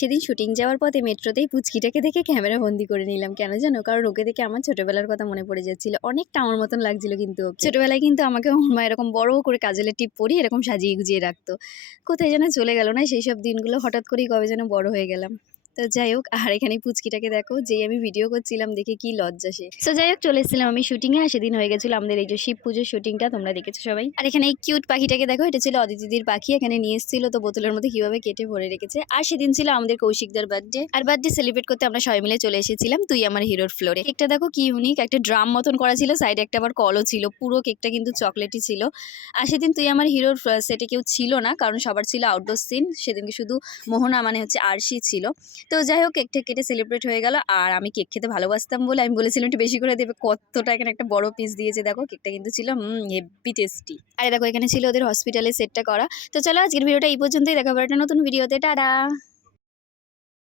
সেদিন শুটিং যাওয়ার পথে মেট্রোতেই পুচকিটাকে দেখে ক্যামেরা বন্দি করে নিলাম। কেন জানো? কারণ ওকে দেখে আমার ছোটবেলার কথা মনে পড়ে যাচ্ছিল। অনেকটা আমার মতন লাগছিল কিন্তু ওকে। ছোটবেলায় কিন্তু আমাকে আমার মা এরকম বড় করে কাজলের টিপ পরিয়ে এরকম সাজিয়ে গুজিয়ে রাখতো। কোথায় যেন চলে গেল না সেই সব দিনগুলো, হঠাৎ করেই কবে যেন বড় হয়ে গেলাম। তো যাই হোক, আর এখানে পুচকিটাকে দেখো, যেই আমি ভিডিও করছিলাম দেখে কি লজ্জা সে। তো যাই হোক, চলে এসেছিলাম আমি শুটিং এ। আর সেদিন হয়ে গেছিল আমাদের এই যে শিব পুজোর শুটিংটা, তোমরা দেখেছো সবাই। আর এখানে এই কিউট পাখিটাকে দেখো, এটা ছিল অদিতিদির পাখি। এখানে নিয়ে এসেছিল, তো বোতলের মধ্যে কিভাবে কেটে ভরে রেখেছে। আর সেদিন ছিল আমাদের কৌশিকদার বার্থডে, আর বার্থডে সেলিব্রেট করতে আমরা সবাই মিলে চলে এসেছিলাম তুই আমার হিরোর ফ্লোরে। কেকটা দেখো কি ইউনিক, একটা ড্রাম মতন করা ছিল, সাইডে একটা আবার কলও ছিল। পুরো কেকটা কিন্তু চকলেটই ছিল। আর সেদিন তুই আমার হিরোর সেটে কেউ ছিল না, কারণ সবার ছিল আউটডোর সিন। সেদিনকে শুধু মোহনা মানে হচ্ছে আরশি ছিল। তো যাই হোক, কেকটা কেটে সেলিব্রেট হয়ে গেল। আর আমি কেক খেতে ভালোবাসতাম বলে আমি বলেছিলাম একটু বেশি করে দেবে। কতটা এখানে একটা বড় পিস দিয়েছে দেখো। কেকটা কিন্তু ছিল হেভি টেস্টি। আরে দেখো, এখানে ছিল ওদের হসপিটালে সেটটা করা। তো চলো, আজকের ভিডিওটা এই পর্যন্তই। দেখা হবে একটা নতুন ভিডিওতে। টাটা।